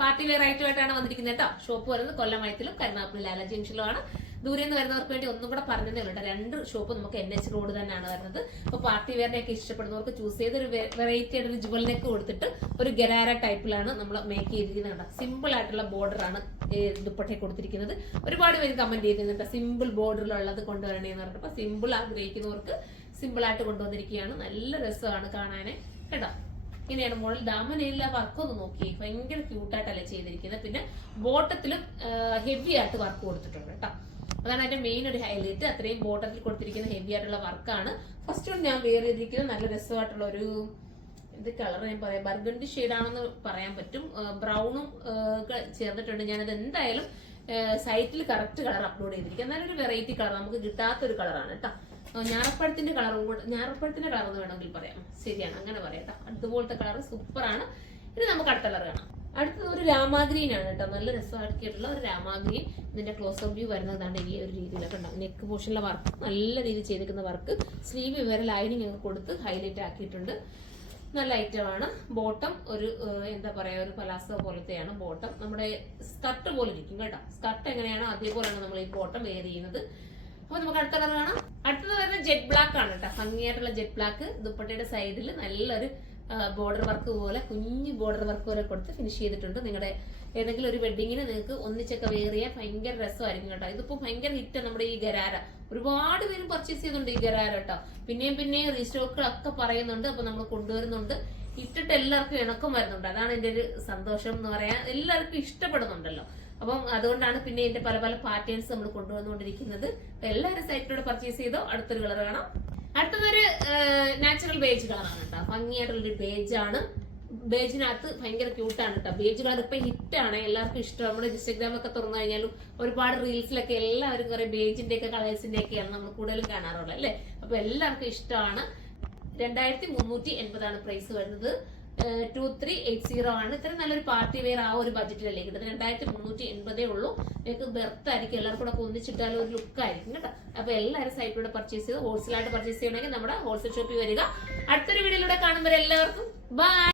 Party wear ആയിട്ടുമായിട്ടാണ് വന്നിരിക്കുന്നത് കേട്ടോ. Shop വരുന്നത് കൊല്ലമയത്തിലും കരുനാഗപ്പള്ളി ലാല ജംഗ്ഷനിലുമാണ്. ദൂരെ നിന്ന് വരുന്നവർക്ക് വേണ്ടി ഒന്നും കൂടെ പറഞ്ഞതേ ഉള്ളൂ. 2 ഷോപ്പ് നമുക്ക് NH റോഡ് തന്നെയാണ് വരുന്നത്. അപ്പൊ പാർട്ടി വെയറിനെയൊക്കെ ഇഷ്ടപ്പെടുന്നവർക്ക് ചൂസ് ചെയ്ത് ഒരു വെറൈറ്റി ആയിട്ട് ഒരു ജുവൽ നെക്ക് കൊടുത്തിട്ട് ഒരു ഗരാര ടൈപ്പിലാണ് നമ്മൾ മേക്ക് ചെയ്തിരിക്കുന്നത്. സിമ്പിൾ ആയിട്ടുള്ള ബോർഡർ ആണ് ദുപ്പട്ടയെ കൊടുത്തിരിക്കുന്നത്. ഒരുപാട് പേര് കമന്റ് ചെയ്തിരുന്നുണ്ട് സിമ്പിൾ ബോർഡറിലുള്ളത് കൊണ്ടുവരണേന്ന് പറഞ്ഞപ്പോൾ സിമ്പിൾ ആഗ്രഹിക്കുന്നവർക്ക് സിമ്പിൾ ആയിട്ട് കൊണ്ടുവന്നിരിക്കുകയാണ്. നല്ല രസമാണ് കാണാനേ കേട്ടോ. ഇങ്ങനെയാണ് മോഡൽ. ദാമനയിലെ വർക്കൊന്ന് നോക്കി, ഭയങ്കര ക്യൂട്ടായിട്ടല്ലേ ചെയ്തിരിക്കുന്നത്. പിന്നെ ബോട്ടത്തിലും ഹെവി ആയിട്ട് വർക്ക് കൊടുത്തിട്ടുണ്ട് കേട്ടോ. അതാണ് അതിന്റെ മെയിൻ ഒരു ഹൈലൈറ്റ്. അത്രയും ബോട്ടത്തിൽ കൊടുത്തിരിക്കുന്ന ഹെവി ആയിട്ടുള്ള വർക്കാണ്. ഫസ്റ്റ് ഞാൻ വെയർ ചെയ്തിരിക്കുന്നത് നല്ല രസമായിട്ടുള്ള ഒരു ഇത് കളർ ഞാൻ പറയാം, ബർഗണ്ടി ഷെയ്ഡാണെന്ന് പറയാൻ പറ്റും. ബ്രൗണും ചേർന്നിട്ടുണ്ട്. ഞാനത് എന്തായാലും സൈറ്റിൽ കറക്റ്റ് കളർ അപ്ലോഡ് ചെയ്തിരിക്കും. എന്നാലും ഒരു വെറൈറ്റി കളർ നമുക്ക് കിട്ടാത്തൊരു കളറാണ് കേട്ടോ. ഞാറപ്പഴത്തിന്റെ കളറും കൂടെ, ഞാറപ്പഴത്തിന്റെ കളർ എന്ന് വേണമെങ്കിൽ പറയാം. ശരിയാണ്, അങ്ങനെ പറയാം കേട്ടോ. അതുപോലത്തെ കളർ സൂപ്പറാണ്. ഇനി നമുക്ക് അടുത്ത കളർ കാണാം. അടുത്തത് ഒരു രാമാഗ്രീൻ ആണ് കേട്ടോ. നല്ല രസമാക്കിയിട്ടുള്ള ഒരു രാമാഗ്രീൻ. ഇതിന്റെ ക്ലോസ് ഓഫ് വ്യൂ വരുന്നതാണ് ഈ ഒരു രീതിയിലൊക്കെ ഉണ്ടാവും. നെക്ക് പോർഷനിലെ വർക്ക് നല്ല രീതിയിൽ ചെയ്തിരിക്കുന്ന വർക്ക്. സ്ലീവ് വരെ ലൈനിങ് ഒക്കെ കൊടുത്ത് ഹൈലൈറ്റ് ആക്കിയിട്ടുണ്ട്. നല്ല ഐറ്റമാണ്. ബോട്ടം ഒരു എന്താ പറയാ, ഒരു പലാസോ പോലത്തെയാണ് ബോട്ടം. നമ്മുടെ സ്കർട്ട് പോലെ ഇരിക്കും കേട്ടോ. സ്കർട്ട് എങ്ങനെയാണോ അതേപോലെയാണ് നമ്മൾ ഈ ബോട്ടം വെയർ ചെയ്യുന്നത്. അപ്പൊ നമുക്ക് അടുത്ത കളർ കാണാം. അടുത്തത് വരുന്നത് ജെറ്റ് ബ്ലാക്ക് ആണ് കേട്ടോ. ഭംഗിയായിട്ടുള്ള ജെറ്റ് ബ്ലാക്ക്. ദുപ്പട്ടയുടെ സൈഡിൽ നല്ലൊരു ബോർഡർ വർക്ക് പോലെ, കുഞ്ഞു ബോർഡർ വർക്ക് പോലെ കൊടുത്ത് ഫിനിഷ് ചെയ്തിട്ടുണ്ട്. നിങ്ങളുടെ ഏതെങ്കിലും ഒരു വെഡിങ്ങിന് നിങ്ങൾക്ക് ഒന്നിച്ചൊക്കെ വെയർ ചെയ്യാൻ ഭയങ്കര രസമായിരിക്കും കേട്ടോ. ഇതിപ്പോ ഭയങ്കര ഹിറ്റ് നമ്മുടെ ഈ ഗരാര. ഒരുപാട് പേരും പർച്ചേസ് ചെയ്യുന്നുണ്ട് ഈ ഗരാര കേട്ടോ. പിന്നെയും റീസ്റ്റോക്കുകളൊക്കെ പറയുന്നുണ്ട്. അപ്പൊ നമ്മൾ കൊണ്ടുവരുന്നുണ്ട്. ഇട്ടിട്ട് എല്ലാവർക്കും ഇണക്കം വരുന്നുണ്ട്. അതാണ് എന്റെ ഒരു സന്തോഷം എന്ന് പറയാൻ. എല്ലാവർക്കും ഇഷ്ടപ്പെടുന്നുണ്ടല്ലോ. അപ്പം അതുകൊണ്ടാണ് പിന്നെ ഇതിന്റെ പല പല പാറ്റേൺസ് നമ്മൾ കൊണ്ടുവന്നുകൊണ്ടിരിക്കുന്നത്. എല്ലാവരും സൈറ്റിലൂടെ പർച്ചേസ് ചെയ്തോ. അടുത്തൊരു കളർ കാണാം. അടുത്തതൊരു നാച്ചുറൽ ബേജ് കളറാണ് കേട്ടോ. ഭംഗിയായിട്ടുള്ളൊരു ബേജാണ്. ബേജിനകത്ത് ഭയങ്കര ക്യൂട്ടാണ് കേട്ടോ. ബേജ് കളർ ഇപ്പൊ ഹിറ്റാണ്, എല്ലാവർക്കും ഇഷ്ടം. നമ്മുടെ ഇൻസ്റ്റാഗ്രാമൊക്കെ തുറന്നു കഴിഞ്ഞാലും ഒരുപാട് റീൽസിലൊക്കെ എല്ലാവരും കുറെ ബേജിന്റെ ഒക്കെ കളേഴ്സിന്റെ ഒക്കെയാണ് നമ്മൾ കൂടുതലും കാണാറുള്ളത് അല്ലേ. അപ്പൊ എല്ലാവർക്കും ഇഷ്ടമാണ്. 2380 പ്രൈസ് വരുന്നത്. 2380 ആണ്. ഇത്ര നല്ലൊരു പാർട്ടി വെയർ ആ ഒരു ബഡ്ജറ്റിലല്ലേ കിട്ടുന്നത്. 2380 ഉള്ളൂ. നിങ്ങൾക്ക് ബെർത്ത് ആയിരിക്കും. എല്ലാവർക്കും കൂടെ ഒന്നിച്ചിട്ടാലും ഒരു ലുക്ക് ആയിരിക്കും കേട്ടോ. അപ്പൊ എല്ലാവരും സൈറ്റിലൂടെ പർച്ചേസ് ചെയ്ത് ഹോൾസെയിൽ ആയിട്ട് പർച്ചേസ് ചെയ്യണമെങ്കിൽ നമ്മുടെ ഹോൾസെയിൽ ഷോപ്പിൽ വരിക. അടുത്തൊരു വീഡിയോയിലൂടെ കാണുമ്പോൾ എല്ലാവർക്കും ബൈ.